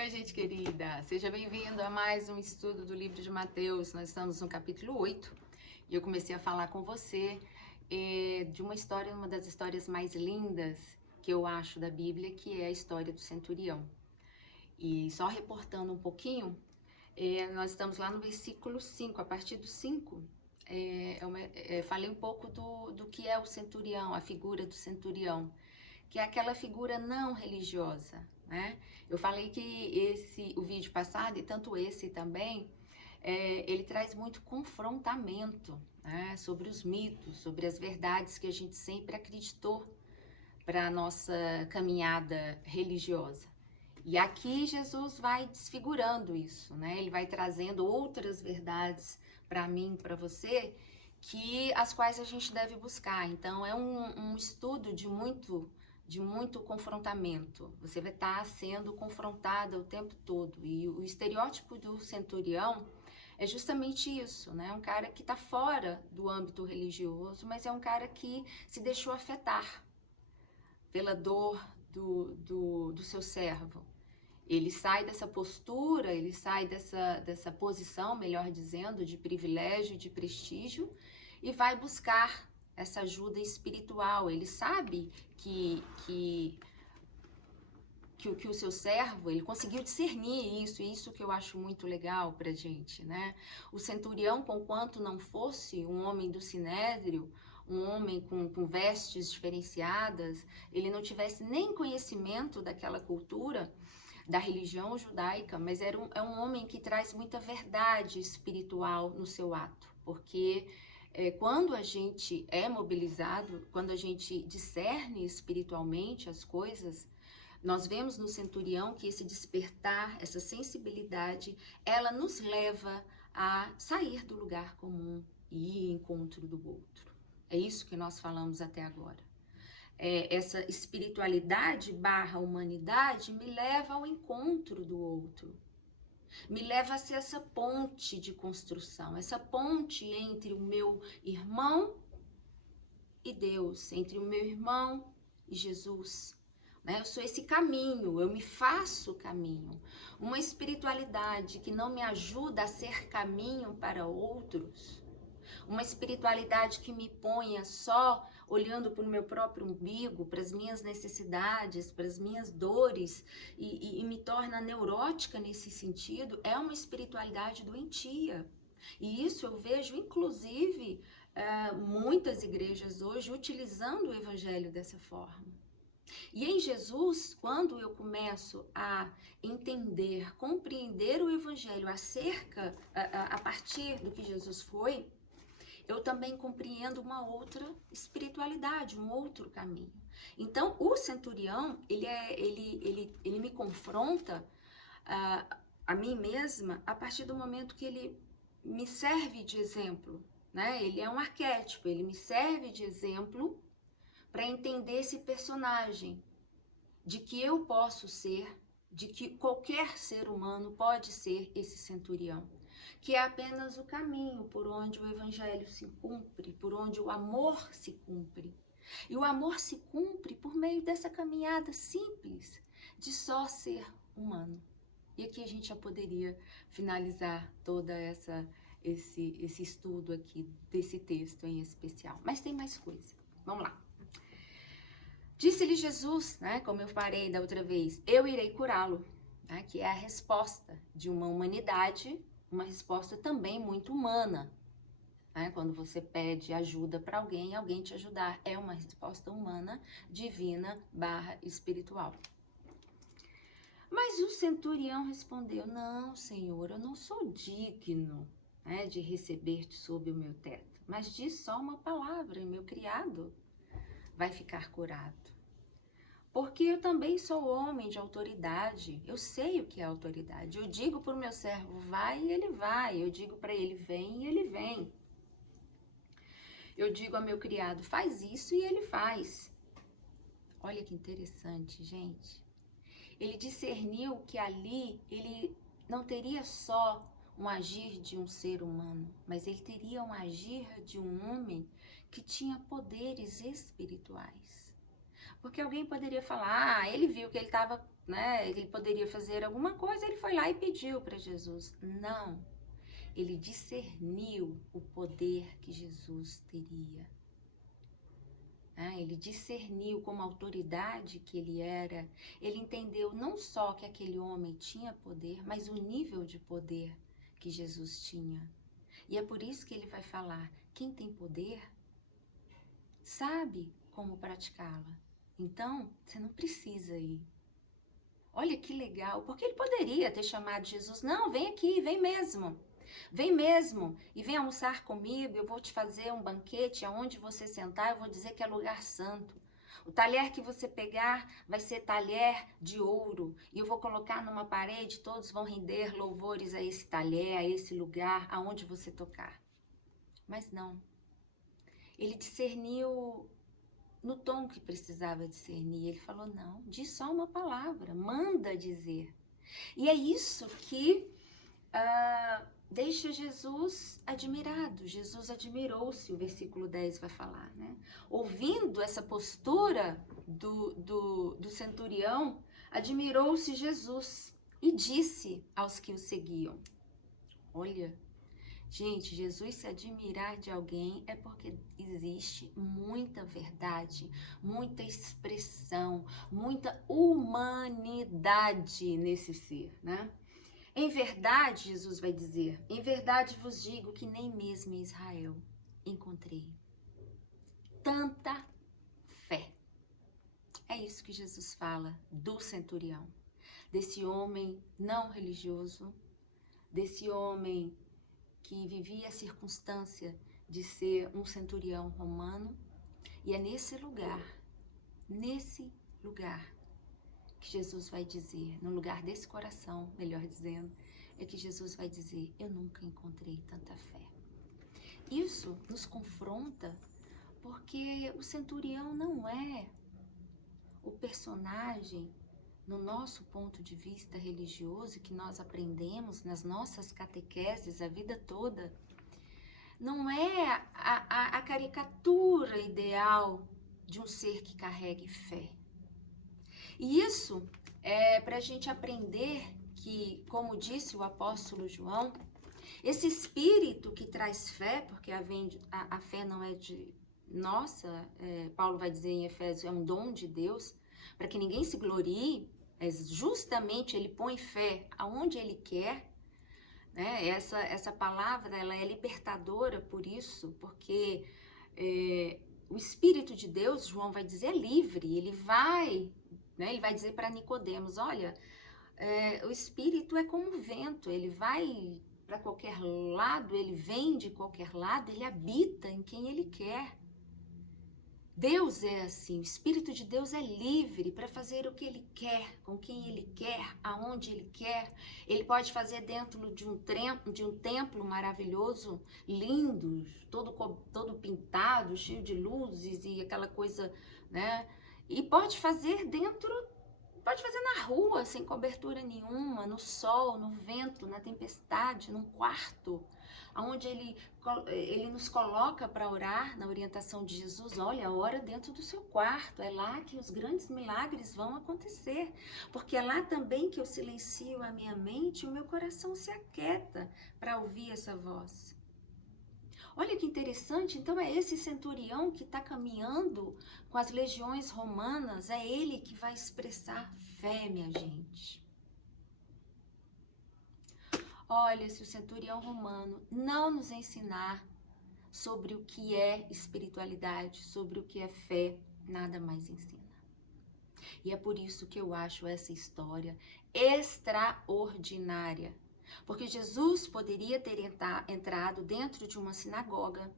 Oi, gente querida, seja bem-vindo a mais um estudo do livro de Mateus. Nós estamos no capítulo 8 e eu comecei a falar com você de uma história, uma das histórias mais lindas que eu acho da Bíblia, que é a história do centurião. E só reportando um pouquinho, nós estamos lá no versículo 5, a partir do 5, falei um pouco do que é o centurião, a figura do centurião, que é aquela figura não religiosa, né? Eu falei que o vídeo passado, e tanto esse também, ele traz muito confrontamento, né? Sobre os mitos, sobre as verdades que a gente sempre acreditou para a nossa caminhada religiosa. E aqui Jesus vai desfigurando isso, né? Ele vai trazendo outras verdades para mim, para você, as quais a gente deve buscar. Então é um estudo de muito confrontamento. Você vai estar sendo confrontada o tempo todo. E o estereótipo do centurião é justamente isso, né? Um cara que está fora do âmbito religioso, mas é um cara que se deixou afetar pela dor do seu servo. Ele sai dessa postura, ele sai dessa posição, melhor dizendo, de privilégio, de prestígio, e vai buscar essa ajuda espiritual. Ele sabe que o seu servo, ele conseguiu discernir isso, e isso que eu acho muito legal pra gente, né? O centurião, conquanto não fosse um homem do sinédrio, um homem com vestes diferenciadas, ele não tivesse nem conhecimento daquela cultura, da religião judaica, mas é um homem que traz muita verdade espiritual no seu ato, porque quando a gente é mobilizado, quando a gente discerne espiritualmente as coisas, nós vemos no centurião que esse despertar, essa sensibilidade, ela nos leva a sair do lugar comum e ir em encontro do outro. É isso que nós falamos até agora. Essa espiritualidade / humanidade me leva ao encontro do outro, me leva a ser essa ponte de construção, essa ponte entre o meu irmão e Deus, entre o meu irmão e Jesus, né? Eu sou esse caminho, eu me faço caminho. Uma espiritualidade que não me ajuda a ser caminho para outros, uma espiritualidade que me ponha só olhando para o meu próprio umbigo, para as minhas necessidades, para as minhas dores e me torna neurótica nesse sentido, é uma espiritualidade doentia. E isso eu vejo, inclusive, muitas igrejas hoje utilizando o evangelho dessa forma. E em Jesus, quando eu começo a entender, compreender o evangelho a partir do que Jesus foi, eu também compreendo uma outra espiritualidade, um outro caminho. Então, o centurião, ele me confronta a mim mesma a partir do momento que ele me serve de exemplo, né? Ele é um arquétipo, ele me serve de exemplo para entender esse personagem, de que eu posso ser, de que qualquer ser humano pode ser esse centurião, que é apenas o caminho por onde o evangelho se cumpre, por onde o amor se cumpre. E o amor se cumpre por meio dessa caminhada simples de só ser humano. E aqui a gente já poderia finalizar toda esse estudo aqui desse texto em especial. Mas tem mais coisa. Vamos lá. Disse-lhe Jesus, né, como eu parei da outra vez, eu irei curá-lo, né, que é a resposta de uma humanidade, uma resposta também muito humana, né, quando você pede ajuda para alguém, alguém te ajudar, é uma resposta humana, divina / espiritual. Mas o centurião respondeu, não, Senhor, eu não sou digno, né, de receber-te sob o meu teto, mas diz só uma palavra e meu criado vai ficar curado. Porque eu também sou homem de autoridade, eu sei o que é autoridade. Eu digo para o meu servo, vai e ele vai. Eu digo para ele, vem e ele vem. Eu digo ao meu criado, faz isso e ele faz. Olha que interessante, gente. Ele discerniu que ali ele não teria só um agir de um ser humano, mas ele teria um agir de um homem que tinha poderes espirituais. Porque alguém poderia falar, ele viu que ele estava né, ele poderia fazer alguma coisa, ele foi lá e pediu para Jesus. Não, ele discerniu o poder que Jesus teria. Ele discerniu como autoridade que ele era, ele entendeu não só que aquele homem tinha poder, mas o nível de poder que Jesus tinha. E é por isso que ele vai falar, quem tem poder sabe como praticá-la. Então, você não precisa ir. Olha que legal, porque ele poderia ter chamado Jesus, não, vem aqui, vem mesmo e vem almoçar comigo, eu vou te fazer um banquete, aonde você sentar, eu vou dizer que é lugar santo. O talher que você pegar vai ser talher de ouro, e eu vou colocar numa parede, todos vão render louvores a esse talher, a esse lugar, aonde você tocar. Mas não, ele discerniu no tom que precisava discernir, ele falou, não, diz só uma palavra, manda dizer. E é isso que deixa Jesus admirado. Jesus admirou-se, o versículo 10 vai falar, né? Ouvindo essa postura do centurião, admirou-se Jesus e disse aos que o seguiam. Olha, gente, Jesus se admirar de alguém é porque existe muita verdade, muita expressão, muita humanidade nesse ser, né? Em verdade, Jesus vai dizer, em verdade vos digo que nem mesmo em Israel encontrei tanta fé. É isso que Jesus fala do centurião, desse homem não religioso, desse homem que vivia a circunstância de ser um centurião romano. E é nesse lugar que Jesus vai dizer, no lugar desse coração, melhor dizendo, é que Jesus vai dizer, eu nunca encontrei tanta fé. Isso nos confronta porque o centurião não é o personagem, no nosso ponto de vista religioso, que nós aprendemos nas nossas catequeses a vida toda, não é a caricatura ideal de um ser que carregue fé. E isso é para a gente aprender que, como disse o apóstolo João, esse espírito que traz fé, porque a fé não é de nossa, Paulo vai dizer em Efésios, é um dom de Deus, para que ninguém se glorie, justamente ele põe fé aonde ele quer, né? Essa palavra ela é libertadora por isso, porque o Espírito de Deus, João vai dizer, é livre, ele vai dizer para Nicodemos, olha, o Espírito é como o vento, ele vai para qualquer lado, ele vem de qualquer lado, ele habita em quem ele quer. Deus é assim, o Espírito de Deus é livre para fazer o que ele quer, com quem ele quer, aonde ele quer. Ele pode fazer dentro de um templo maravilhoso, lindo, todo pintado, cheio de luzes e aquela coisa, né? E pode fazer na rua, sem cobertura nenhuma, no sol, no vento, na tempestade, num quarto, onde ele nos coloca para orar na orientação de Jesus. Olha, ora dentro do seu quarto, é lá que os grandes milagres vão acontecer, porque é lá também que eu silencio a minha mente e o meu coração se aquieta para ouvir essa voz. Olha que interessante, então é esse centurião que está caminhando com as legiões romanas, é ele que vai expressar fé, minha gente. Olha, se o centurião romano não nos ensinar sobre o que é espiritualidade, sobre o que é fé, nada mais ensina. E é por isso que eu acho essa história extraordinária. Porque Jesus poderia ter entrado dentro de uma sinagoga,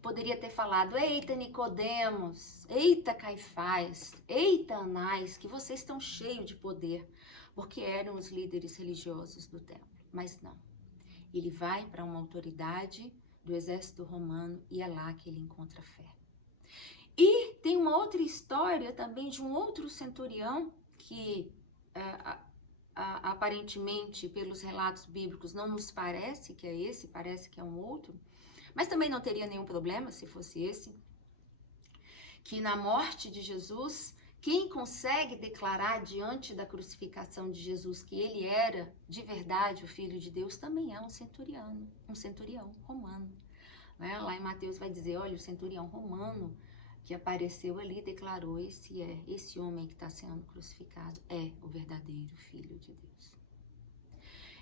poderia ter falado, eita Nicodemos, eita Caifás, eita Anás, que vocês estão cheios de poder, porque eram os líderes religiosos do templo. Mas não, ele vai para uma autoridade do exército romano e é lá que ele encontra fé. E tem uma outra história também de um outro centurião que aparentemente, pelos relatos bíblicos, não nos parece que é esse, parece que é um outro, mas também não teria nenhum problema se fosse esse, que na morte de Jesus, Quem consegue declarar diante da crucificação de Jesus que ele era de verdade o Filho de Deus também é um centurião romano. Né? Lá em Mateus vai dizer, olha, o centurião romano que apareceu ali declarou, esse homem que está sendo crucificado é o verdadeiro Filho de Deus.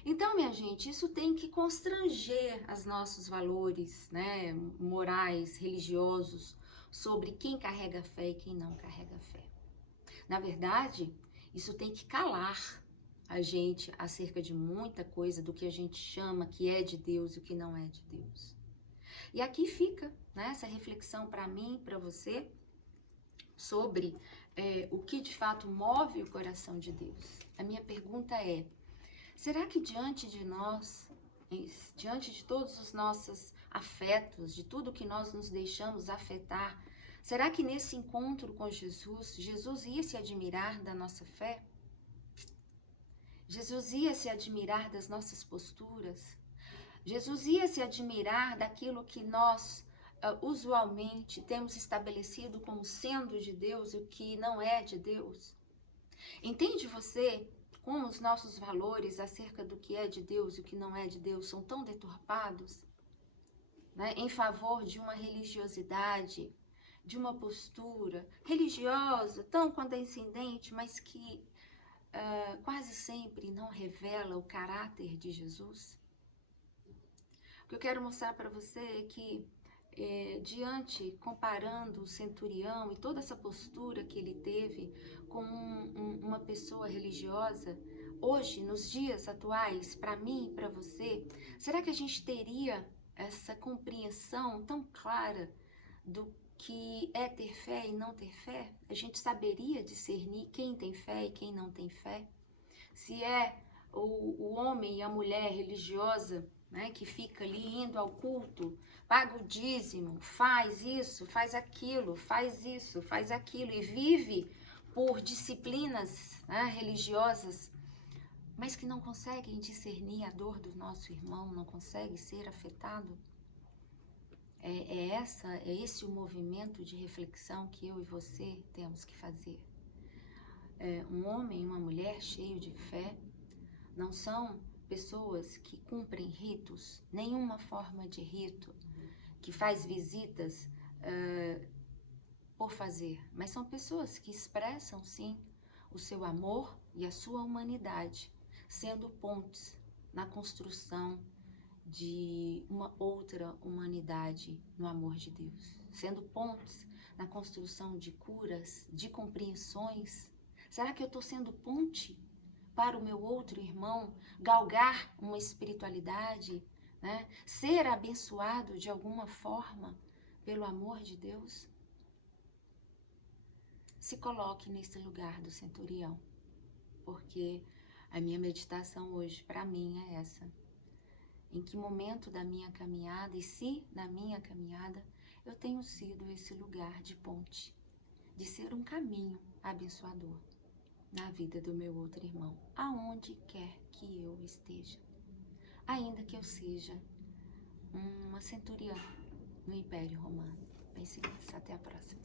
Então, minha gente, isso tem que constranger os nossos valores, né, morais, religiosos, sobre quem carrega fé e quem não carrega fé. Na verdade, isso tem que calar a gente acerca de muita coisa do que a gente chama que é de Deus e o que não é de Deus. E aqui fica, né, essa reflexão para mim, para você, sobre o que de fato move o coração de Deus. A minha pergunta é, será que diante de nós, diante de todos os nossos afetos, de tudo que nós nos deixamos afetar, será que nesse encontro com Jesus, Jesus ia se admirar da nossa fé? Jesus ia se admirar das nossas posturas? Jesus ia se admirar daquilo que nós usualmente temos estabelecido como sendo de Deus e o que não é de Deus? Entende você como os nossos valores acerca do que é de Deus e o que não é de Deus são tão deturpados, né, em favor de uma religiosidade, de uma postura religiosa, tão condescendente, mas que quase sempre não revela o caráter de Jesus? O que eu quero mostrar para você é que, comparando o centurião e toda essa postura que ele teve com uma pessoa religiosa, hoje, nos dias atuais, para mim e para você, será que a gente teria essa compreensão tão clara do que é ter fé e não ter fé? A gente saberia discernir quem tem fé e quem não tem fé? Se é o homem e a mulher religiosa, né, que fica ali indo ao culto, paga o dízimo, faz isso, faz aquilo, faz isso, faz aquilo e vive por disciplinas, né, religiosas, mas que não conseguem discernir a dor do nosso irmão, não conseguem ser afetado? É esse o movimento de reflexão que eu e você temos que fazer. Um homem e uma mulher cheio de fé não são pessoas que cumprem ritos, nenhuma forma de rito, que faz visitas por fazer, mas são pessoas que expressam, sim, o seu amor e a sua humanidade, sendo pontes na construção de uma outra humanidade no amor de Deus, sendo pontes na construção de curas, de compreensões. Será que eu estou sendo ponte para o meu outro irmão galgar uma espiritualidade, né? Ser abençoado de alguma forma pelo amor de Deus? Se coloque nesse lugar do centurião, porque a minha meditação hoje para mim é essa. Em que momento da minha caminhada, e se na minha caminhada, eu tenho sido esse lugar de ponte, de ser um caminho abençoador na vida do meu outro irmão, aonde quer que eu esteja, ainda que eu seja uma centurião no Império Romano. Pense nisso, até a próxima.